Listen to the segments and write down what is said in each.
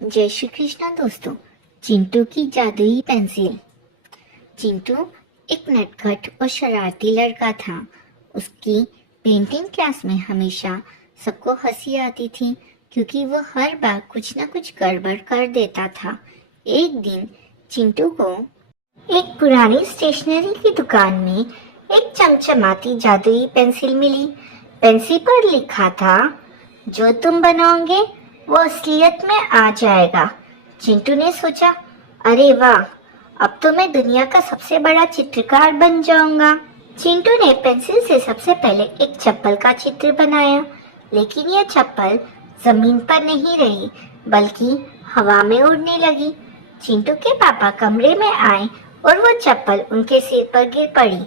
जय श्री कृष्णा दोस्तों। चिंटू की जादुई पेंसिल। चिंटू एक नटखट और शरारती लड़का था। उसकी पेंटिंग क्लास में हमेशा सबको हंसी आती थी क्योंकि वो हर बार कुछ न कुछ गड़बड़ कर देता था। एक दिन चिंटू को एक पुरानी स्टेशनरी की दुकान में एक चमचमाती जादुई पेंसिल मिली। पेंसिल पर लिखा था, जो तुम बनाओगे वो असलियत में आ जाएगा। चिंटू ने सोचा, अरे वाह, अब तो मैं दुनिया का सबसे बड़ा चित्रकार बन जाऊंगा। चिंटू ने पेंसिल से सबसे पहले एक चप्पल का चित्र बनाया, लेकिन यह चप्पल जमीन पर नहीं रही बल्कि हवा में उड़ने लगी। चिंटू के पापा कमरे में आए और वो चप्पल उनके सिर पर गिर पड़ी।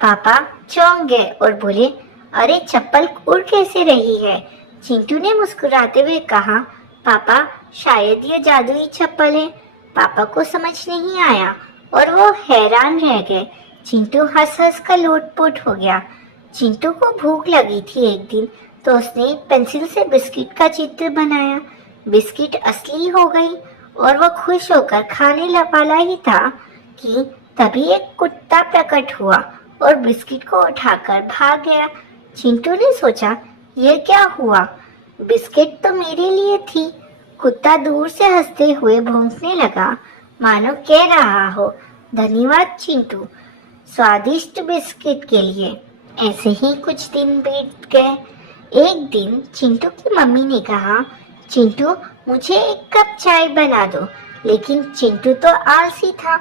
पापा चौंक गए और बोले, अरे चप्पल उड़ कैसे रही है? चिंटू ने मुस्कुराते हुए कहा, पापा शायद ये जादुई चप्पल है। पापा को समझ नहीं आया और वो हैरान रह गए। चिंटू हंस हंस कर लोटपोट हो गया। चिंटू को भूख लगी थी एक दिन, तो उसने पेंसिल से बिस्किट का चित्र बनाया। बिस्किट असली हो गई और वो खुश होकर खाने वाला ही था कि तभी एक कुत्ता प्रकट हुआ और बिस्किट को उठाकर भाग गया। चिंटू ने सोचा, ये क्या हुआ? बिस्किट तो मेरे लिए थी। कुत्ता दूर से हंसते हुए भौंकने लगा, मानो कह रहा हो, धन्यवाद चिंटू, स्वादिष्ट बिस्किट के लिए। ऐसे ही कुछ दिन बीत गए। एक दिन चिंटू की मम्मी ने कहा, चिंटू मुझे एक कप चाय बना दो। लेकिन चिंटू तो आलसी था।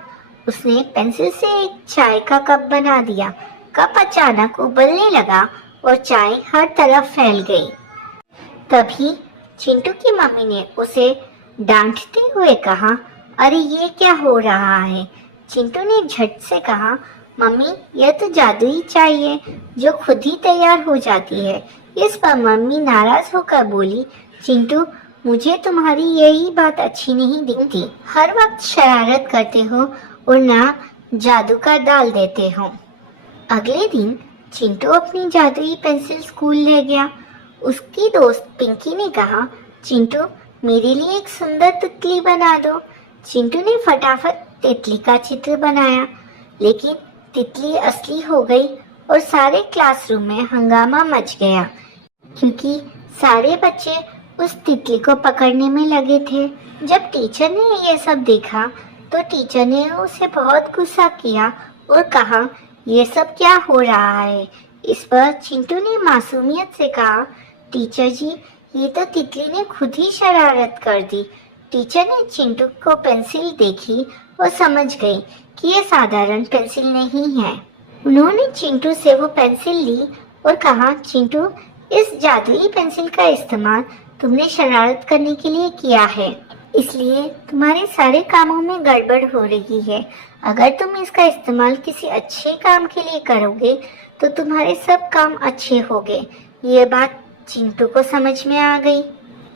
उसने पेंसिल से एक चाय का कप बना दिया। कप अचानक उबलने लगा और चाय हर तरफ फैल गई। तभी चिंटू की मम्मी ने उसे डांटते हुए कहा, अरे ये क्या हो रहा है? चिंटू ने झट से कहा, मम्मी यह तो जादुई चाय है जो खुद ही तैयार हो जाती है। इस पर मम्मी नाराज होकर बोली, चिंटू मुझे तुम्हारी यही बात अच्छी नहीं दिखती। हर वक्त शरारत करते हो और ना जादू का डाल देते हो। अगले दिन चिंटू अपनी जादुई पेंसिल स्कूल ले गया। उसकी दोस्त पिंकी ने कहा, चिंटू मेरे लिए एक सुंदर तितली बना दो। चिंटू ने फटाफट तितली का चित्र बनाया, लेकिन तितली असली हो गई और सारे क्लासरूम में हंगामा मच गया क्योंकि सारे बच्चे उस तितली को पकड़ने में लगे थे। जब टीचर ने यह सब देखा तो टीचर ने उसे बहुत गुस्सा किया और कहा, ये सब क्या हो रहा है? इस पर चिंटू ने मासूमियत से कहा, टीचर जी ये तो तितली ने खुद ही शरारत कर दी। टीचर ने चिंटू को पेंसिल देखी और समझ गई कि ये साधारण पेंसिल नहीं है। उन्होंने चिंटू से वो पेंसिल ली और कहा, चिंटू इस जादुई पेंसिल का इस्तेमाल तुमने शरारत करने के लिए किया है, इसलिए तुम्हारे सारे कामों में गड़बड़ हो रही है। अगर तुम इसका इस्तेमाल किसी अच्छे काम के लिए करोगे तो तुम्हारे सब काम अच्छे होंगे। ये बात चिंटू को समझ में आ गई।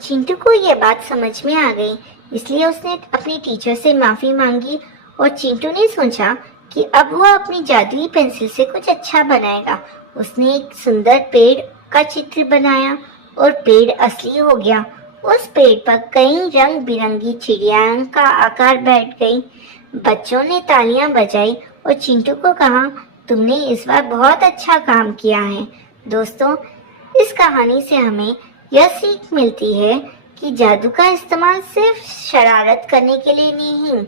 चिंटू को ये बात समझ में आ गई, इसलिए उसने अपनी टीचर से माफी मांगी और चिंटू ने सोचा कि अब वो अपनी जादुई पेंसिल से कुछ अच्छा बनाएगा। उसने एक सुंदर पेड़ का चित्र बनाया और पेड़ असली हो गया। उस पेड़ पर कई रंग बिरंगी चिड़ियां का आकार बैठ गई। बच्चों ने तालियां बजाई और चिंटू को कहा, तुमने इस बार बहुत अच्छा काम किया है। दोस्तों, इस कहानी से हमें यह सीख मिलती है कि जादू का इस्तेमाल सिर्फ शरारत करने के लिए नहीं,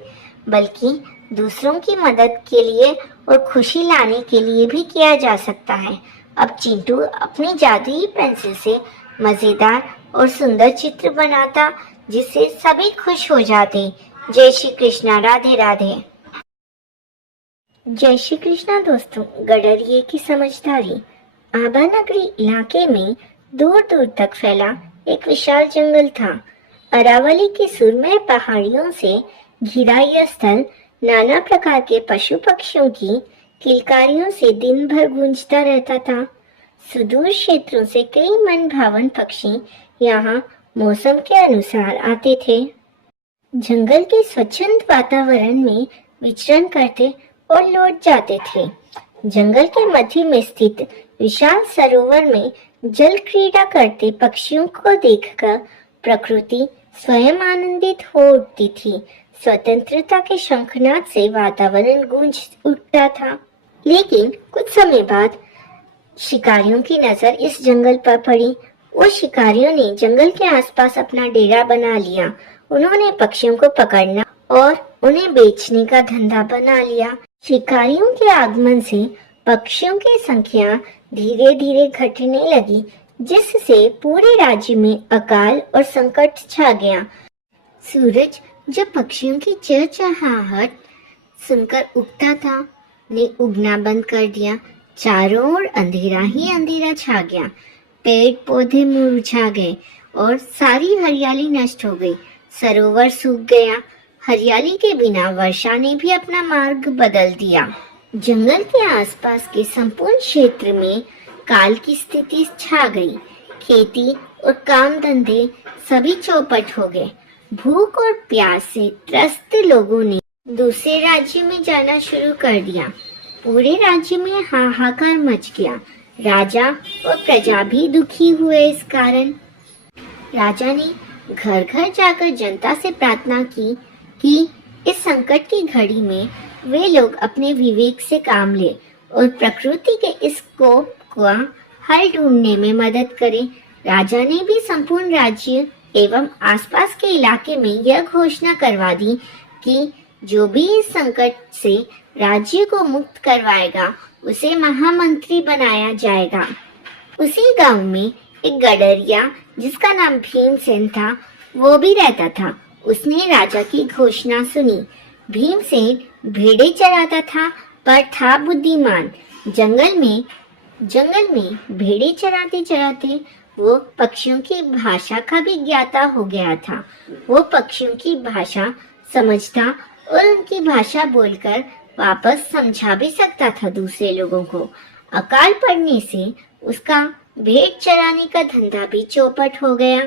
बल्कि दूसरों की मदद के लिए और खुशी लाने के लिए भी किया जा सकता है। अब चिंटू अपनी जादुई पेंसिल से मजेदार और सुंदर चित्र बनाता, जिससे सभी खुश हो जाते। जय श्री कृष्णा, राधे राधे। जय श्री कृष्णा दोस्तों। गडरिये की समझदारी। आबा नगरी इलाके में दूर दूर तक फैला एक विशाल जंगल था। अरावली की सुरमय पहाड़ियों से घिरा यह स्थल नाना प्रकार के पशु पक्षियों की किलकारियों से दिन भर गूंजता रहता था। सुदूर क्षेत्रों से कई मन भावन पक्षी यहाँ मौसम के अनुसार आते थे। जंगल के स्वच्छंद वातावरण में विचरण करते और लौट जाते थे। जंगल के मध्य में स्थित विशाल सरोवर में जल क्रीड़ा करते पक्षियों को देखकर प्रकृति स्वयं आनंदित हो उठती थी। स्वतंत्रता के शंखनाद से वातावरण गूंज उठता था। लेकिन कुछ समय बाद शिकारियों की नजर इस जंगल पर पड़ी। उन शिकारियों ने जंगल के आसपास अपना डेरा बना लिया। उन्होंने पक्षियों को पकड़ना और उन्हें बेचने का धंधा बना लिया। शिकारियों के आगमन से पक्षियों की संख्या धीरे धीरे घटने लगी, जिससे पूरे राज्य में अकाल और संकट छा गया। सूरज जब पक्षियों की चहचहाहट सुनकर उगता था, ने उगना बंद कर दिया। चारों ओर अंधेरा ही अंधेरा छा गया। पेड़ पौधे मुरझा गए और सारी हरियाली नष्ट हो गई। सरोवर सूख गया। हरियाली के बिना वर्षा ने भी अपना मार्ग बदल दिया। जंगल के आसपास के संपूर्ण क्षेत्र में काल की स्थिति छा गई। खेती और काम धंधे सभी चौपट हो गए। भूख और प्यास से त्रस्त लोगों ने दूसरे राज्य में जाना शुरू कर दिया। पूरे राज्य में हाहाकार मच गया। राजा और प्रजा भी दुखी हुए इस कारण। राजा ने घर घर जाकर जनता से प्रार्थना की कि इस संकट की घड़ी में वे लोग अपने विवेक से काम ले और प्रकृति के इस कोप का हल ढूंढने में मदद करें। राजा ने भी संपूर्ण राज्य एवं आसपास के इलाके में यह घोषणा करवा दी कि जो भी इस संकट से राज्य को मुक्त करवाएगा उसे महामंत्री बनाया जाएगा। उसी गांव में एक गडरिया जिसका नाम भीमसेन था, वो भी रहता था। उसने राजा की घोषणा सुनी। भीमसेन भेड़े चराता था पर था बुद्धिमान। जंगल में भेड़े चराते चराते वो पक्षियों की भाषा का भी ज्ञाता हो गया था। वो पक्षियों की भाषा समझता और उनकी भाषा बोलकर वापस समझा भी सकता था दूसरे लोगों को। अकाल पड़ने से उसका भेड़ चराने का धंधा भी चौपट हो गया।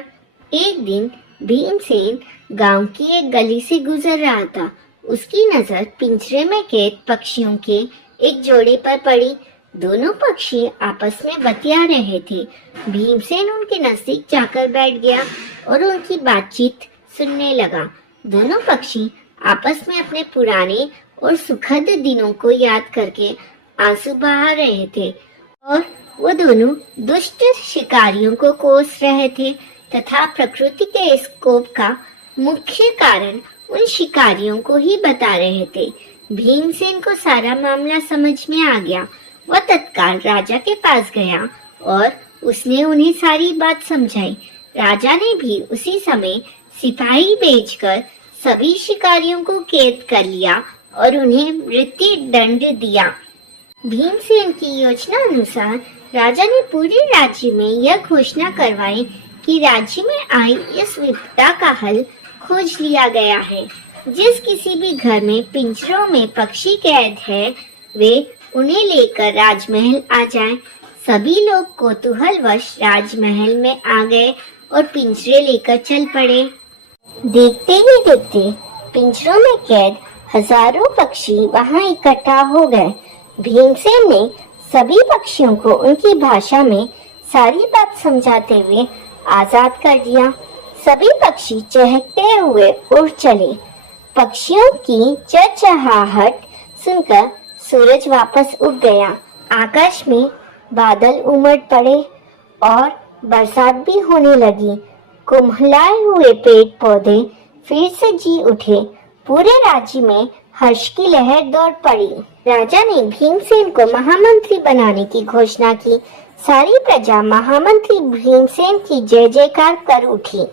एक दिन भीमसेन गांव की एक गली से गुजर रहा था। उसकी नजर पिंजरे में कैद पक्षियों के एक जोड़े पर पड़ी। दोनों पक्षी आपस में बतिया रहे थे। भीमसेन उनके नजदीक जाकर बैठ गया और उनकी बातचीत सुनने लगा। दोनों पक्षी आपस में अपने पुराने और सुखद दिनों को याद करके आंसू बहा रहे थे और वो दोनों दुष्ट शिकारियों को कोस रहे थे तथा प्रकृति के इस कोप का मुख्य कारण उन शिकारियों को ही बता रहे थे। भीमसेन को सारा मामला समझ में आ गया। वह तत्काल राजा के पास गया और उसने उन्हें सारी बात समझाई। राजा ने भी उसी समय सिपाही भेजकर सभी शिकारियों को कैद कर लिया और उन्हें मृत्यु दंड दिया। भीमसेन की योजना अनुसार राजा ने पूरे राज्य में यह घोषणा करवाई कि राज्य में आई इस विपदा का हल खोज लिया गया है। जिस किसी भी घर में पिंजरों में पक्षी कैद है, वे उन्हें लेकर राजमहल आ जाएं। सभी लोग कौतूहलवश राजमहल में आ गए और पिंजरे लेकर चल पड़े। देखते ही देखते पिंजरों में कैद हजारों पक्षी वहां इकट्ठा हो गए। भीमसेन ने सभी पक्षियों को उनकी भाषा में सारी बात समझाते हुए आजाद कर दिया। सभी पक्षी चहकते हुए उड़ चले। पक्षियों की चहचहाहट सुनकर सूरज वापस उग गया। आकाश में बादल उमड़ पड़े और बरसात भी होने लगी। कुम्हलाए हुए पेड़ पौधे फिर से जी उठे। पूरे राज्य में हर्ष की लहर दौड़ पड़ी। राजा ने भीमसेन को महामंत्री बनाने की घोषणा की। सारी प्रजा महामंत्री भीमसेन की जय जयकार कर उठी।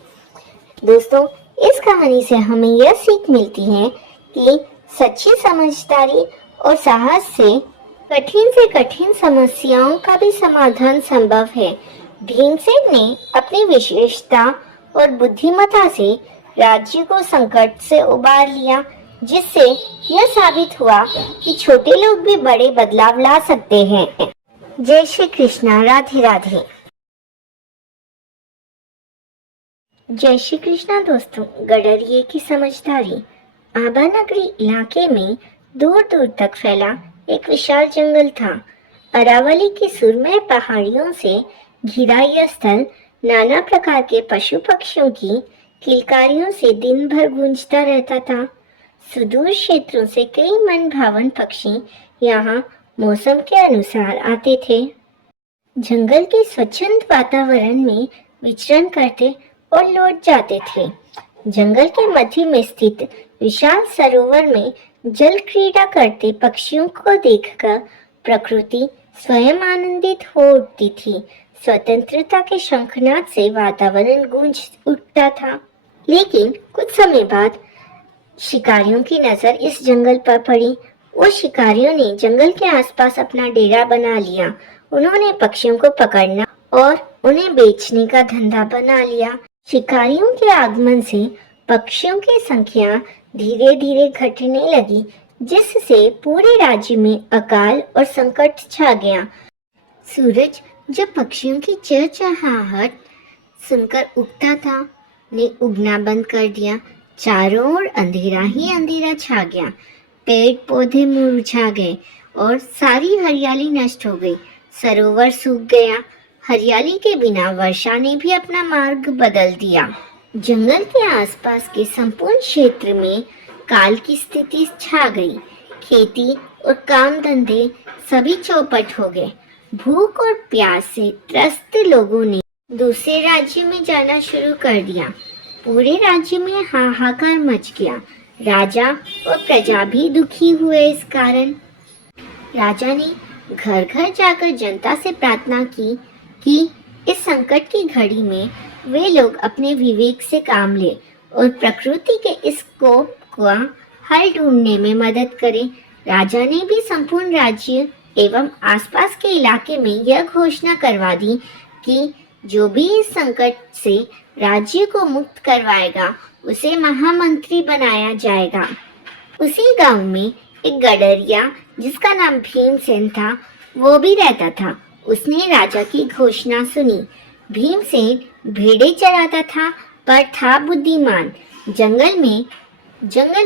दोस्तों, इस कहानी से हमें यह सीख मिलती है कि सच्ची समझदारी और साहस से कठिन समस्याओं का भी समाधान संभव है। भीमसेन ने अपनी विशेषता और बुद्धिमत्ता से राज्य को संकट से उबार लिया, जिससे यह साबित हुआ कि छोटे लोग भी बड़े बदलाव ला सकते हैं। जय श्री कृष्णा। राधे राधे। जय श्री कृष्णा। दोस्तों, गडरिये की समझदारी। आबा नगरी इलाके में दूर दूर तक फैला एक विशाल जंगल था। अरावली की सुरमय पहाड़ियों से घिरा यह स्थल नाना प्रकार के पशु पक्षियों की किलकारियों से दिन भर गूंजता रहता था। सुदूर क्षेत्रों से कई मनभावन पक्षी यहाँ मौसम के अनुसार आते थे। जंगल के स्वच्छंद वातावरण में विचरण करते और लौट जाते थे। जंगल के मध्य में स्थित विशाल सरोवर में जल क्रीड़ा करते पक्षियों को देखकर प्रकृति स्वयं आनंदित हो उठती थी। स्वतंत्रता के शंखनाद से वातावरण गूंज उठता था। लेकिन कुछ समय बाद शिकारियों की नजर इस जंगल पर पड़ी। उन शिकारियों ने जंगल के आसपास अपना डेरा बना लिया। उन्होंने पक्षियों को पकड़ना और उन्हें बेचने का धंधा बना लिया। शिकारियों के आगमन से पक्षियों की संख्या धीरे धीरे घटने लगी, जिससे पूरे राज्य में अकाल और संकट छा गया। सूरज जब पक्षियों की चहचहाहट सुनकर उगता था, ने उगना बंद कर दिया। चारों ओर अंधेरा ही अंधेरा छा गया। पेड़ पौधे मुरझा गए और सारी हरियाली नष्ट हो गई। सरोवर सूख गया। हरियाली के बिना वर्षा ने भी अपना मार्ग बदल दिया। जंगल के आसपास के संपूर्ण क्षेत्र में काल की स्थिति छा गई। खेती और काम धंधे सभी चौपट हो गए। भूख और प्यास से त्रस्त लोगों ने दूसरे राज्य में जाना शुरू कर दिया। पूरे राज्य में हाहाकार मच गया। राजा और प्रजा भी दुखी हुए। इस कारण राजा ने घर घर जाकर जनता से प्रार्थना की कि इस संकट की घड़ी में वे लोग अपने विवेक से काम ले और प्रकृति के इस कोप का हल ढूंढने में मदद करें। राजा ने भी संपूर्ण राज्य एवं आसपास के इलाके में यह घोषणा करवा दी कि जो भी इस संकट से राज्य को मुक्त करवाएगा उसे महामंत्री बनाया जाएगा। उसी गांव में एक गडरिया जिसका नाम भीमसेन था, वो भी रहता था। उसने राजा की घोषणा सुनी। भीमसेन भेड़े चराता था पर था बुद्धिमान। जंगल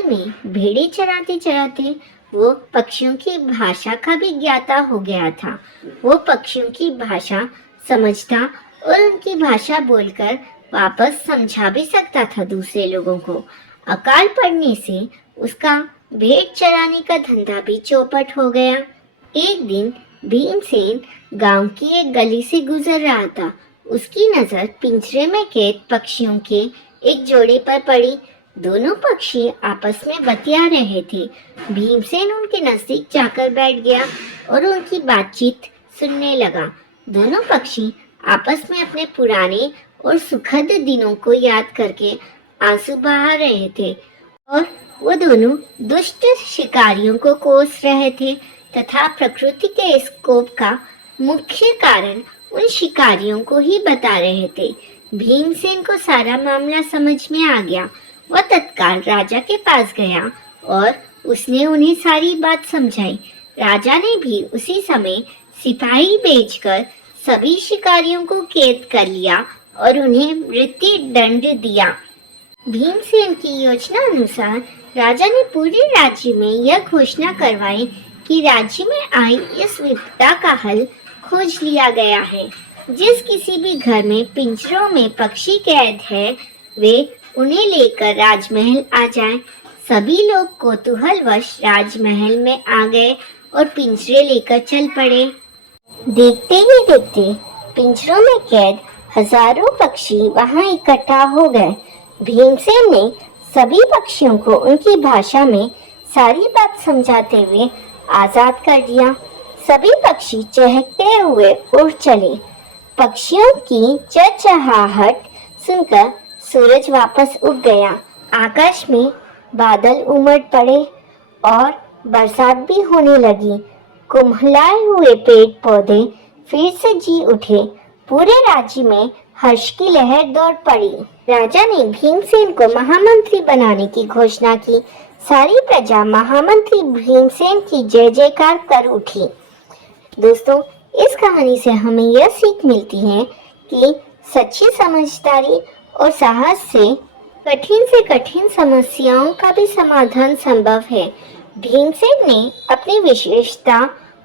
में भेड़े चराते चराते वो पक्षियों की भाषा का भी ज्ञाता हो गया था। वो पक्षियों की भाषा समझता और उनकी भाषा बोलकर वापस समझा भी सकता था दूसरे लोगों को। अकाल पड़ने से उसका भेड़ चराने का धंधा भी चौपट हो गया। एक दिन भीमसेन गांव की एक गली से गुजर रहा था। उसकी नजर पिंजरे में कैद पक्षियों के एक जोड़े पर पड़ी। दोनों पक्षी आपस में बतिया रहे थे। भीमसेन उनके नजदीक जाकर बैठ गया और उनकी बातचीत सुनने लगा। दोनों पक्षी आपस में अपने पुराने और सुखद दिनों को याद करके आंसू बहा रहे थे और वो दोनों दुष्ट शिकारियों को कोस रहे थे तथा प्रकृति के इस कोप का मुख्य कारण उन शिकारियों को ही बता रहे थे। भीमसेन को सारा मामला समझ में आ गया। वह तत्काल राजा के पास गया और उसने उन्हें सारी बात समझाई। राजा ने भी उसी समय सिपाही भेजकर सभी शिकारियों को कैद कर लिया और उन्हें मृत्यु दंड दिया। भीमसेन की योजना अनुसार राजा ने पूरे राज्य में यह घोषणा करवाई कि राज्य में आई इस विपदा का हल खोज लिया गया है। जिस किसी भी घर में पिंजरों में पक्षी कैद है, वे उन्हें लेकर राजमहल आ जाएं। सभी लोग कौतूहलवश राजमहल में आ गए और पिंजरे लेकर चल पड़े। देखते ही देखते पिंजरों में कैद हजारों पक्षी वहां इकट्ठा हो गए। भीमसेन ने सभी पक्षियों को उनकी भाषा में सारी बात समझाते हुए आजाद कर दिया। सभी पक्षी चहकते हुए उड़ चले। पक्षियों की चहचहाहट सुनकर सूरज वापस उग गया। आकाश में बादल उमड़ पड़े और बरसात भी होने लगी। कुम्हलाए हुए पेड़ पौधे फिर से जी उठे। पूरे राज्य में हर्ष की लहर दौड़ पड़ी। राजा ने भीमसेन को महामंत्री बनाने की घोषणा की। सारी प्रजा महामंत्री भीमसेन की जय जयकार कर उठी। दोस्तों, इस कहानी से हमें यह सीख मिलती है कि सच्ची समझदारी और साहस से कठिन समस्याओं का भी समाधान संभव है। भीमसेन ने अपनी विशेषता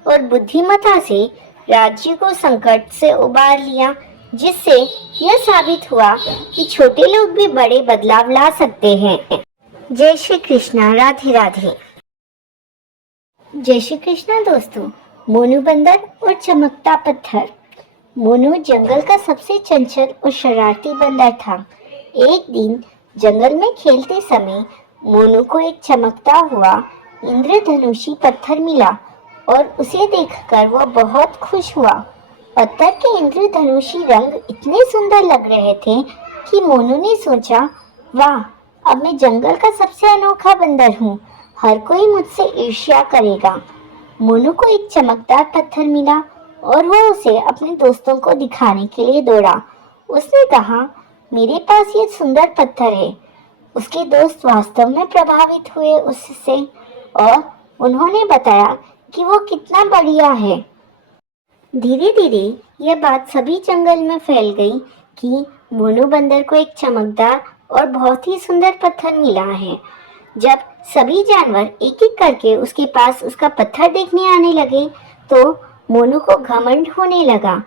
और बुद्धिमत्ता से राज्य को संकट से उबार लिया। जिससे यह साबित हुआ कि छोटे लोग भी बड़े बदलाव ला सकते हैं। जय श्री कृष्णा। राधे राधे। जय श्री कृष्णा दोस्तों। मोनू बंदर और चमकता पत्थर। मोनू जंगल का सबसे चंचल और शरारती बंदर था। एक दिन जंगल में खेलते समय मोनू को एक चमकता हुआ इंद्रधनुषी पत्थर मिला और उसे देखकर वह बहुत खुश हुआ। पत्थर के इंद्रधनुषी रंग इतने सुंदर लग रहे थे कि मोनू ने सोचा, वाह, अब मैं जंगल का सबसे अनोखा बंदर हूँ, हर कोई मुझसे ईर्ष्या करेगा। मोनू को एक चमकदार पत्थर मिला और वह उसे अपने दोस्तों को दिखाने के लिए दौड़ा। उसने कहा, मेरे पास ये सुंदर पत्थर है। उसके दोस्त वास्तव में प्रभावित हुए उससे और उन्होंने बताया कि वो कितना बढ़िया है। धीरे धीरे यह बात सभी जंगल में फैल गई कि मोनू बंदर को एक चमकदार और बहुत ही सुंदर पत्थर मिला है। जब सभी जानवर एक एक करके उसके पास उसका पत्थर देखने आने लगे तो मोनू को घमंड होने लगा।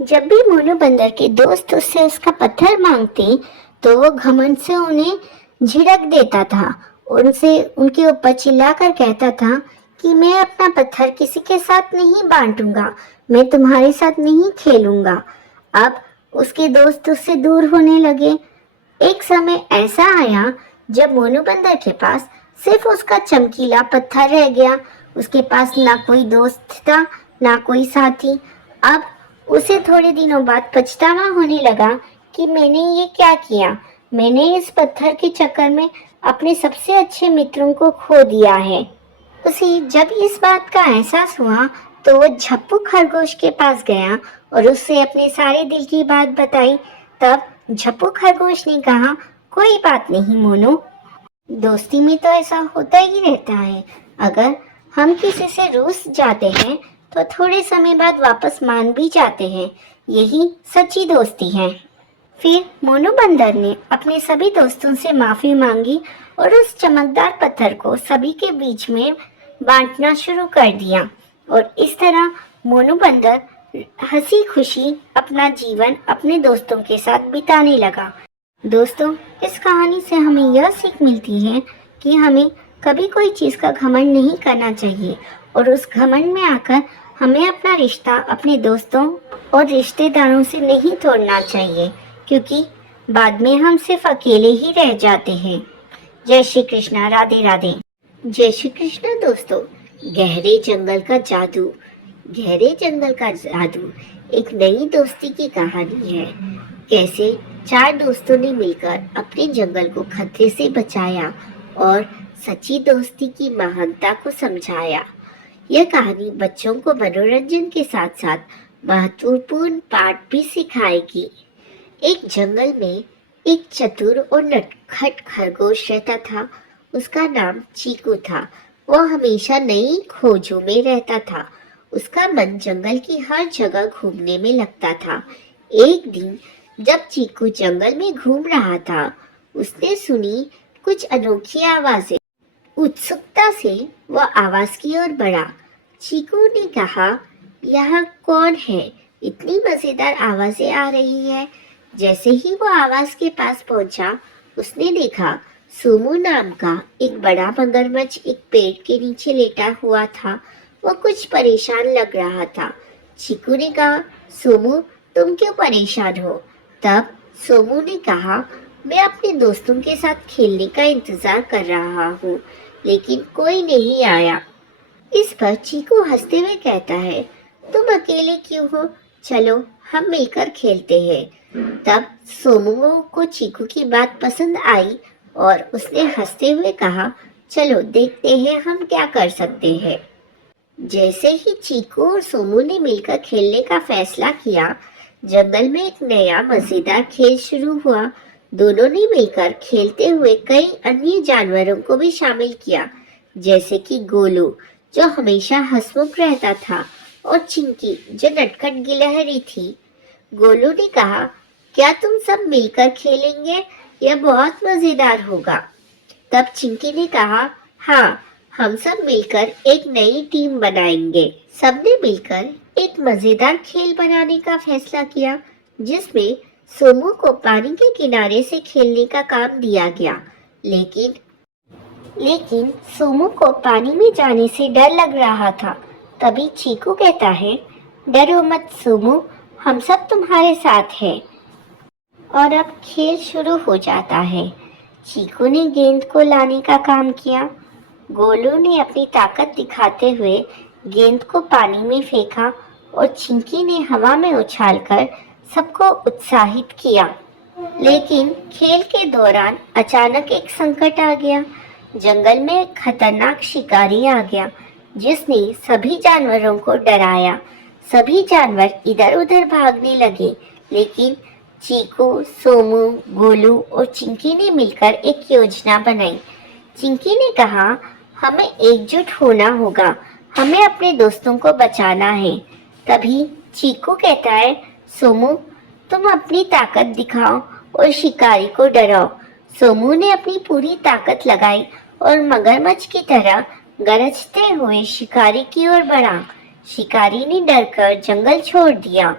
जब भी मोनू बंदर के दोस्त उससे उसका पत्थर मांगते तो वो घमंड से उन्हें झिड़क देता था। उनसे उनके ऊपर चिल्लाकर कहता था कि मैं अपना पत्थर किसी के साथ नहीं बांटूंगा, मैं तुम्हारे साथ नहीं खेलूंगा। अब उसके दोस्त उससे दूर होने लगे। एक समय ऐसा आया जब मोनू बंदर के पास सिर्फ उसका चमकीला पत्थर रह गया। उसके पास ना कोई दोस्त था, ना कोई साथी। अब उसे थोड़े दिनों बाद पछतावा होने लगा कि मैंने ये क्या किया। मैंने इस पत्थर के चक्कर में अपने सबसे अच्छे मित्रों को खो दिया है। उसे जब इस बात का एहसास हुआ तो वो झप्पू खरगोश के पास गया और उससे अपने सारे दिल की बात बताई। तब झप्पू खरगोश ने कहा, कोई बात नहीं मोनू, दोस्ती में तो ऐसा होता ही रहता है। अगर हम किसी से रूठ जाते हैं तो थोड़े समय बाद वापस मान भी जाते हैं, यही सच्ची दोस्ती है। फिर मोनू बंदर ने अपने सभी दोस्तों से माफी मांगी और उस चमकदार पत्थर को सभी के बीच में बांटना शुरू कर दिया और इस तरह मोनू बंदर हंसी खुशी अपना जीवन अपने दोस्तों के साथ बिताने लगा। दोस्तों, इस कहानी से हमें यह सीख मिलती है कि हमें कभी कोई चीज़ का घमंड नहीं करना चाहिए और उस घमंड में आकर हमें अपना रिश्ता अपने दोस्तों और रिश्तेदारों से नहीं तोड़ना चाहिए, क्योंकि बाद में हम सिर्फ अकेले ही रह जाते हैं। जय श्री कृष्णा। राधे राधे। जय श्री कृष्णा दोस्तों। गहरे जंगल का जादू। गहरे जंगल का जादू एक नई दोस्ती की कहानी है। कैसे चार दोस्तों ने मिलकर अपने जंगल को खतरे से बचाया और सच्ची दोस्ती की महानता को समझाया। यह कहानी बच्चों को मनोरंजन के साथ साथ महत्वपूर्ण पाठ भी सिखाएगी। एक जंगल में एक चतुर और नटखट खरगोश रहता था। उसका नाम चीकू था। वह हमेशा नई खोजों में रहता था। उसका मन जंगल की हर जगह घूमने में लगता था। एक दिन जब चीकू जंगल में घूम रहा था, उसने सुनी कुछ अनोखी आवाजें। उत्सुकता से वह आवाज की ओर बढ़ा। चीकू ने कहा, यहाँ कौन है? इतनी मजेदार आवाजें आ रही है। जैसे ही वो आवाज के पास पहुंचा, उसने देखा सोमू नाम का एक बड़ा मगरमच्छ एक पेड़ के नीचे लेटा हुआ था। वह कुछ परेशान लग रहा था। चीकू ने कहा, सोमू, तुम क्यों परेशान हो? तब सोमू ने कहा, मैं अपने दोस्तों के साथ खेलने का इंतजार कर रहा हूँ, लेकिन कोई नहीं आया। इस पर चीकू हंसते हुए कहता है, तुम अकेले क्यों हो? चलो हम मिलकर खेलते हैं। तब सोमू को चीकू की बात पसंद आई और उसने हंसते हुए कहा, चलो देखते हैं हम क्या कर सकते हैं। जैसे ही चीकू और सोमू ने मिलकर खेलने का फैसला किया, जंगल में एक नया मजेदार खेल शुरू हुआ। दोनों ने मिलकर खेलते हुए कई अन्य जानवरों को भी शामिल किया, जैसे कि गोलू जो हमेशा हंसमुख रहता था और चिंकी जो नटखट गिलहरी थी। गोलू ने कहा, क्या तुम सब मिलकर खेलेंगे? यह बहुत मजेदार होगा। तब चिंकी ने कहा, हाँ, हम सब मिलकर एक नई टीम बनाएंगे। सबने मिलकर एक मजेदार खेल बनाने का फैसला किया, जिसमें सोमू को पानी के किनारे से खेलने का काम दिया गया। लेकिन लेकिन सोमू को पानी में जाने से डर लग रहा था। तभी चीकू कहता है, डरो मत सोमू, हम सब तुम्हारे साथ हैं। और अब खेल शुरू हो जाता है। चीकू ने गेंद को लाने का काम किया। गोलू ने अपनी ताकत दिखाते हुए गेंद को पानी में फेंका और चिंकी ने हवा में उछालकर सबको उत्साहित किया। लेकिन खेल के दौरान अचानक एक संकट आ गया। जंगल में एक खतरनाक शिकारी आ गया जिसने सभी जानवरों को डराया। सभी जानवर इधर उधर भागने लगे, लेकिन चीकू, सोमू, गोलू और चिंकी ने मिलकर एक योजना बनाई। चिंकी ने कहा, हमें एकजुट होना होगा, हमें अपने दोस्तों को बचाना है। तभी चीकू कहता है, सोमू तुम अपनी ताकत दिखाओ और शिकारी को डराओ। सोमू ने अपनी पूरी ताकत लगाई और मगरमच्छ की तरह गरजते हुए शिकारी की ओर बढ़ा। शिकारी ने डरकर जंगल छोड़ दिया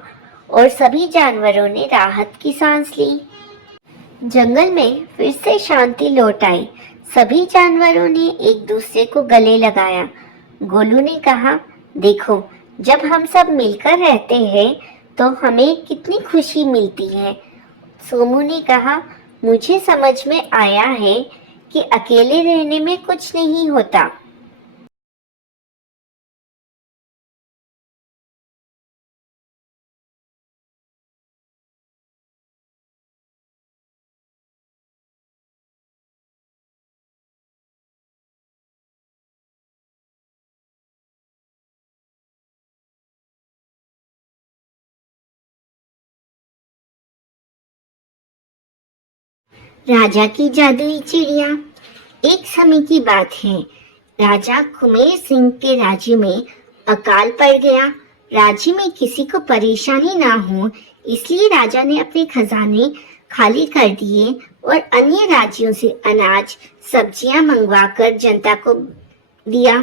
और सभी जानवरों ने राहत की सांस ली। जंगल में फिर से शांति लौट आई। सभी जानवरों ने एक दूसरे को गले लगाया। गोलू ने कहा, देखो जब हम सब मिलकर रहते हैं तो हमें कितनी खुशी मिलती है। सोमू ने कहा, मुझे समझ में आया है कि अकेले रहने में कुछ नहीं होता। राजा की जादुई चिड़िया। एक समय की बात है, राजा कुमेर सिंह के राज्य में अकाल पड़ गया। राज्य में किसी को परेशानी ना हो, इसलिए राजा ने अपने खजाने खाली कर दिए और अन्य राज्यों से अनाज, सब्जियां मंगवाकर जनता को दिया।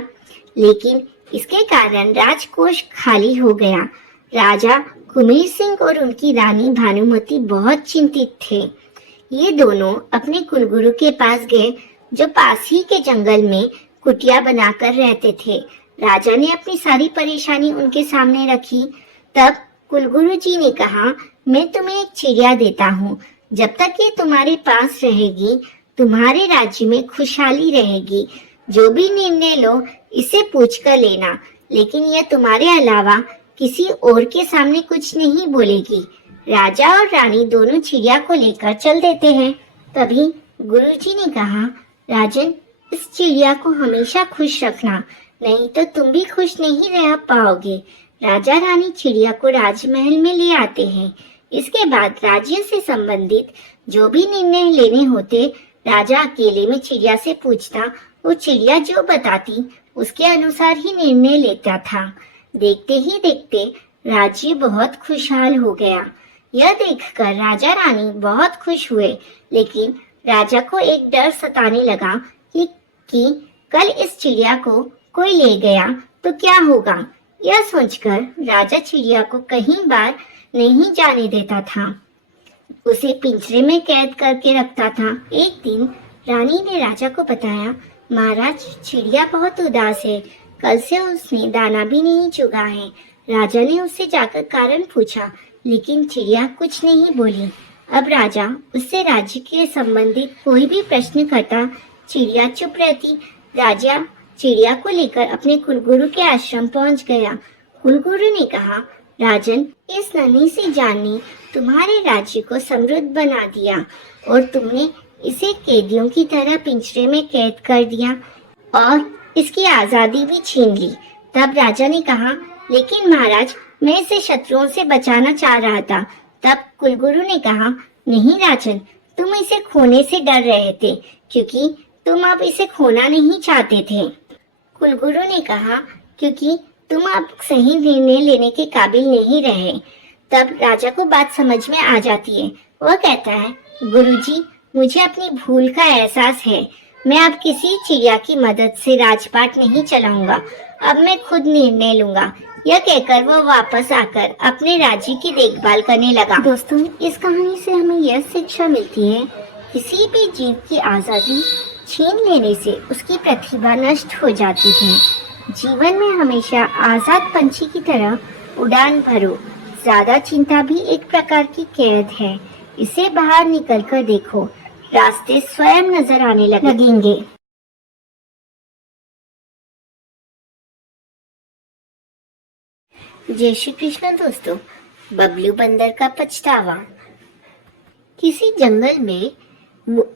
लेकिन इसके कारण राजकोष खाली हो गया। राजा कुमेर सिंह और उनकी रानी भानुमति बहुत चिंतित थे। ये दोनों अपने कुलगुरु के पास गए, जो पास ही के जंगल में कुटिया बनाकर रहते थे। राजा ने अपनी सारी परेशानी उनके सामने रखी। तब कुलगुरु जी ने कहा, मैं तुम्हें एक चिड़िया देता हूँ। जब तक ये तुम्हारे पास रहेगी, तुम्हारे राज्य में खुशहाली रहेगी। जो भी निर्णय लो, इसे पूछ कर लेना, लेकिन यह तुम्हारे अलावा किसी और के सामने कुछ नहीं बोलेगी। राजा और रानी दोनों चिड़िया को लेकर चल देते हैं। तभी गुरुजी ने कहा, राजन, इस चिड़िया को हमेशा खुश रखना, नहीं तो तुम भी खुश नहीं रह पाओगे। राजा रानी चिड़िया को राजमहल में ले आते हैं। इसके बाद राज्य से संबंधित जो भी निर्णय लेने होते, राजा अकेले में चिड़िया से पूछता। वो चिड़िया जो बताती उसके अनुसार ही निर्णय लेता था। देखते ही देखते राज्य बहुत खुशहाल हो गया। यह देखकर राजा रानी बहुत खुश हुए, लेकिन राजा को एक डर सताने लगा कि कल इस चिड़िया को कोई ले गया तो क्या होगा। यह सोचकर राजा चिड़िया को कहीं बार नहीं जाने देता था, उसे पिंजरे में कैद करके रखता था। एक दिन रानी ने राजा को बताया, महाराज, चिड़िया बहुत उदास है, कल से उसने दाना भी नहीं चुगा है। राजा ने उससे जाकर कारण पूछा, लेकिन चिड़िया कुछ नहीं बोली। अब राजा उससे राज्य के संबंधित कोई भी प्रश्न करता, चिड़िया चुप रहती। राजा चिड़िया को लेकर अपने कुलगुरु के आश्रम पहुंच गया। कुलगुरु ने कहा, राजन, इस नन्ही सी जान ने तुम्हारे राज्य को समृद्ध बना दिया और तुमने इसे कैदियों की तरह पिंजरे में कैद कर दिया और इसकी आजादी भी छीन ली। तब राजा ने कहा, लेकिन महाराज, मैं इसे शत्रुओं से बचाना चाह रहा था। तब कुलगुरु ने कहा, नहीं राजन, तुम इसे खोने से डर रहे थे, क्योंकि तुम अब इसे खोना नहीं चाहते थे। कुलगुरु ने कहा, क्योंकि तुम अब सही निर्णय लेने के काबिल नहीं रहे। तब राजा को बात समझ में आ जाती है। वह कहता है, गुरुजी, मुझे अपनी भूल का एहसास है। मैं अब किसी चिड़िया की मदद से राजपाट नहीं चलाऊंगा। अब मैं खुद निर्णय लूंगा यह कहकर वो वापस आकर अपने राज्य की देखभाल करने लगा। दोस्तों, इस कहानी से हमें यह शिक्षा मिलती है, किसी भी जीव की आजादी छीन लेने से उसकी प्रतिभा नष्ट हो जाती है। जीवन में हमेशा आजाद पंछी की तरह उड़ान भरो। ज्यादा चिंता भी एक प्रकार की कैद है। इसे बाहर निकल कर देखो, रास्ते स्वयं नजर आने लगेंगे। जय श्री कृष्ण। दोस्तों, बबलू बंदर का पछतावा। किसी जंगल में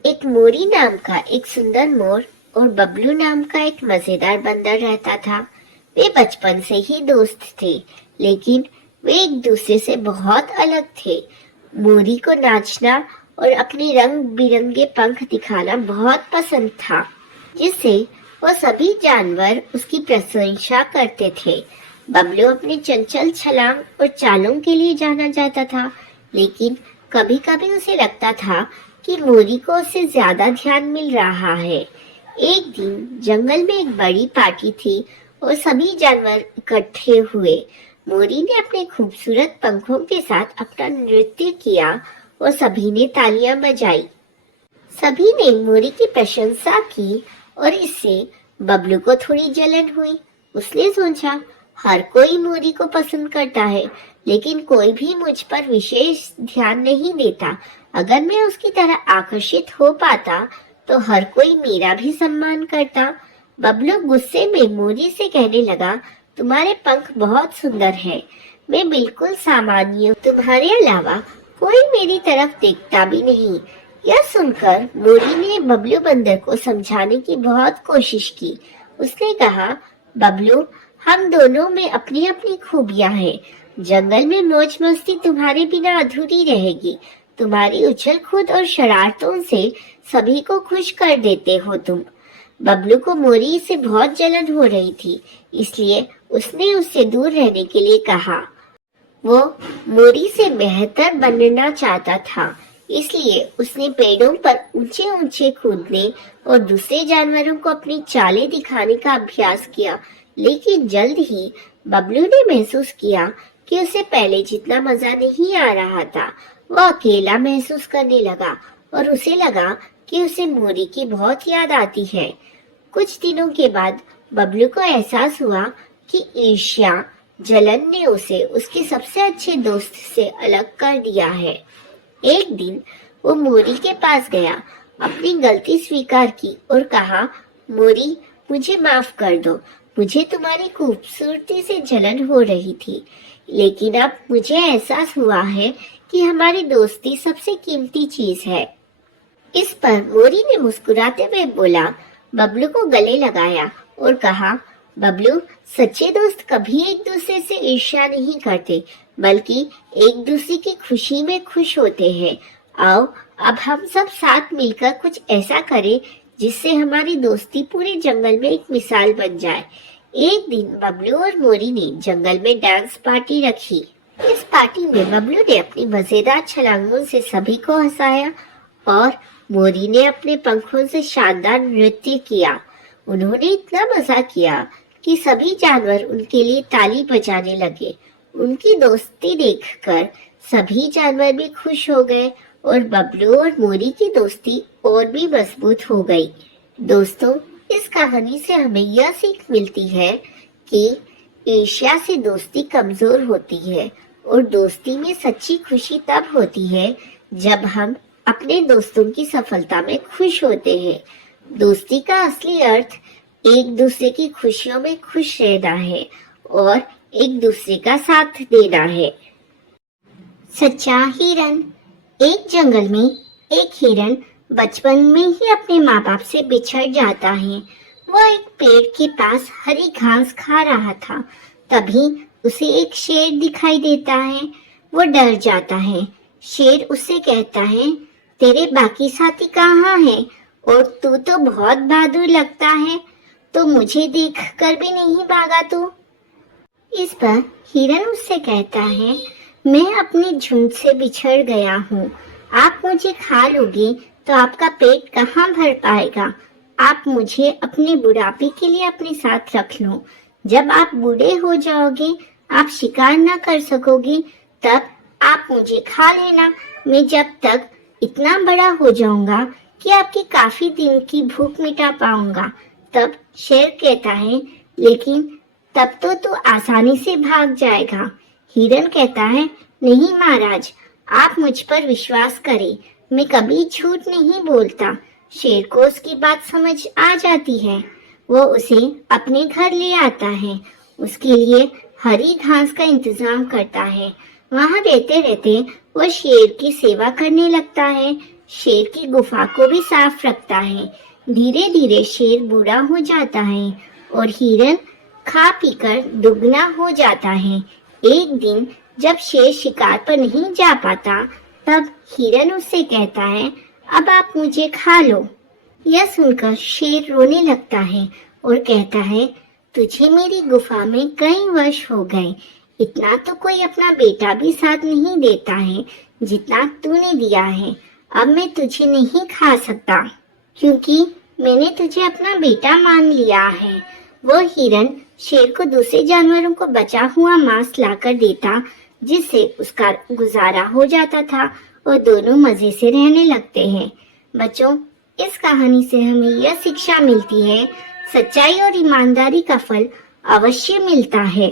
एक मोरी नाम का एक सुंदर मोर और बबलू नाम का एक मजेदार बंदर रहता था। वे बचपन से ही दोस्त थे, लेकिन वे एक दूसरे से बहुत अलग थे। मोरी को नाचना और अपने रंग बिरंगे पंख दिखाना बहुत पसंद था, जिससे वो सभी जानवर उसकी प्रशंसा करते थे। बबलू अपने चंचल छलांग और चालों के लिए जाना जाता था, लेकिन कभी कभी उसे लगता था कि मोरी को उससे ज्यादा ध्यान मिल रहा है। एक दिन जंगल में एक बड़ी पार्टी थी और सभी जानवर इकट्ठे हुए। मोरी ने अपने खूबसूरत पंखों के साथ अपना नृत्य किया और सभी ने तालियां बजाई। सभी ने मोरी की प्रशंसा की और इससे बबलू को थोड़ी जलन हुई। उसने सोचा, हर कोई मोरी को पसंद करता है, लेकिन कोई भी मुझ पर विशेष ध्यान नहीं देता। अगर मैं उसकी तरह आकर्षित हो पाता तो हर कोई मेरा भी सम्मान करता। बबलू गुस्से में मोरी से कहने लगा, तुम्हारे पंख बहुत सुंदर हैं। मैं बिल्कुल सामान्य हूँ, तुम्हारे अलावा कोई मेरी तरफ देखता भी नहीं। यह सुनकर मोरी ने बबलू बंदर को समझाने की बहुत कोशिश की। उसने कहा, बबलू, हम दोनों में अपनी अपनी खूबियां हैं। जंगल में मौज मस्ती तुम्हारे बिना अधूरी रहेगी। तुम्हारी उछल कूद और शरारतों से सभी को खुश कर देते हो तुम। बबलू को मोरी से बहुत जलन हो रही थी, इसलिए उसने उससे दूर रहने के लिए कहा। वो मोरी से बेहतर बनना चाहता था, इसलिए उसने पेड़ों पर ऊंचे ऊंचे कूदने और दूसरे जानवरों को अपनी चालें दिखाने का अभ्यास किया। लेकिन जल्द ही बबलू ने महसूस किया कि उसे पहले जितना मजा नहीं आ रहा था। वो अकेला महसूस करने लगा और उसे लगा कि उसे मोरी की बहुत याद आती है। कुछ दिनों के बाद बबलू को एहसास हुआ कि ईर्ष्या, जलन ने उसे उसके सबसे अच्छे दोस्त से अलग कर दिया है। एक दिन वो मोरी के पास गया, अपनी गलती स्वीकार की और कहा, मोरी, मुझे माफ कर दो। मुझे तुम्हारी खूबसूरती से जलन हो रही थी, लेकिन अब मुझे एहसास हुआ है कि हमारी दोस्ती सबसे कीमती चीज है। इस पर मोरी ने मुस्कुराते हुए बोला, बबलू को गले लगाया और कहा, बबलू, सच्चे दोस्त कभी एक दूसरे से ईर्ष्या नहीं करते, बल्कि एक दूसरे की खुशी में खुश होते हैं। आओ अब हम सब साथ मिलकर कुछ ऐसा करें जिससे हमारी दोस्ती पूरे जंगल में एक मिसाल बन जाए। एक दिन बबलू और मोरी ने जंगल में डांस पार्टी रखी। इस पार्टी में बबलू ने अपनी मजेदार छलांगों से सभी को हंसाया और मोरी ने अपने पंखों से शानदार नृत्य किया। उन्होंने इतना मजा किया कि सभी जानवर उनके लिए ताली बजाने लगे। उनकी दोस्ती देखकर सभी जानवर भी खुश हो गए और बबलू और मोरी की दोस्ती और भी मजबूत हो गई। दोस्तों, इस कहानी से हमें यह सीख मिलती है कि ईर्ष्या से दोस्ती कमजोर होती है और दोस्ती में सच्ची खुशी तब होती है जब हम अपने दोस्तों की सफलता में खुश होते हैं। दोस्ती का असली अर्थ एक दूसरे की खुशियों में खुश रहना है और एक दूसरे का साथ देना है। सच्चा हिरन। एक जंगल में एक हिरन बचपन में ही अपने माँ बाप से बिछड़ जाता है। वह एक पेड़ के पास हरी घास खा रहा था, तभी उसे एक शेर दिखाई देता है। वो डर जाता है। शेर उससे कहता है, तेरे बाकी साथी कहाँ हैं? और तू तो बहुत बहादुर लगता है, तो मुझे देख कर भी नहीं भागा तू। इस पर हिरन उससे कहता है, मैं अपने झुंड से बिछड़ गया हूँ। आप मुझे खा लोगे तो आपका पेट कहाँ भर पाएगा। आप मुझे अपने बुढ़ापे के लिए अपने साथ रख लो। जब आप बूढ़े हो जाओगे आप शिकार न कर सकोगे तब आप मुझे खा लेना। मैं जब तक इतना बड़ा हो जाऊंगा कि आपकी काफी दिन की भूख मिटा पाऊंगा। तब शेर कहता है, लेकिन तब तो तू आसानी से भाग जाएगा। हिरन कहता है, नहीं महाराज, आप मुझ पर विश्वास करें, मैं कभी झूठ नहीं बोलता। शेर को उसकी बात समझ आ जाती है। वो उसे अपने घर ले आता है, उसके लिए हरी घास का इंतजाम करता है। वहां रहते रहते वो शेर की सेवा करने लगता है, शेर की गुफा को भी साफ रखता है। धीरे धीरे शेर बूढ़ा हो जाता है और हिरन खा पीकर दुगना हो जाता है। एक दिन जब शेर शिकार पर नहीं जा पाता, तब हिरन उससे कहता है, अब आप मुझे खा लो। यह सुनकर शेर रोने लगता है और कहता है, तुझे मेरी गुफा में कई वर्ष हो गए, इतना तो कोई अपना बेटा भी साथ नहीं देता है जितना तूने दिया है। अब मैं तुझे नहीं खा सकता क्योंकि मैंने तुझे अपना बेटा मान लिया है। वो हिरन शेर को दूसरे जानवरों को बचा हुआ मांस लाकर देता, जिससे उसका गुजारा हो जाता था और दोनों मजे से रहने लगते हैं। बच्चों, इस कहानी से हमें यह शिक्षा मिलती है, सच्चाई और ईमानदारी का फल अवश्य मिलता है।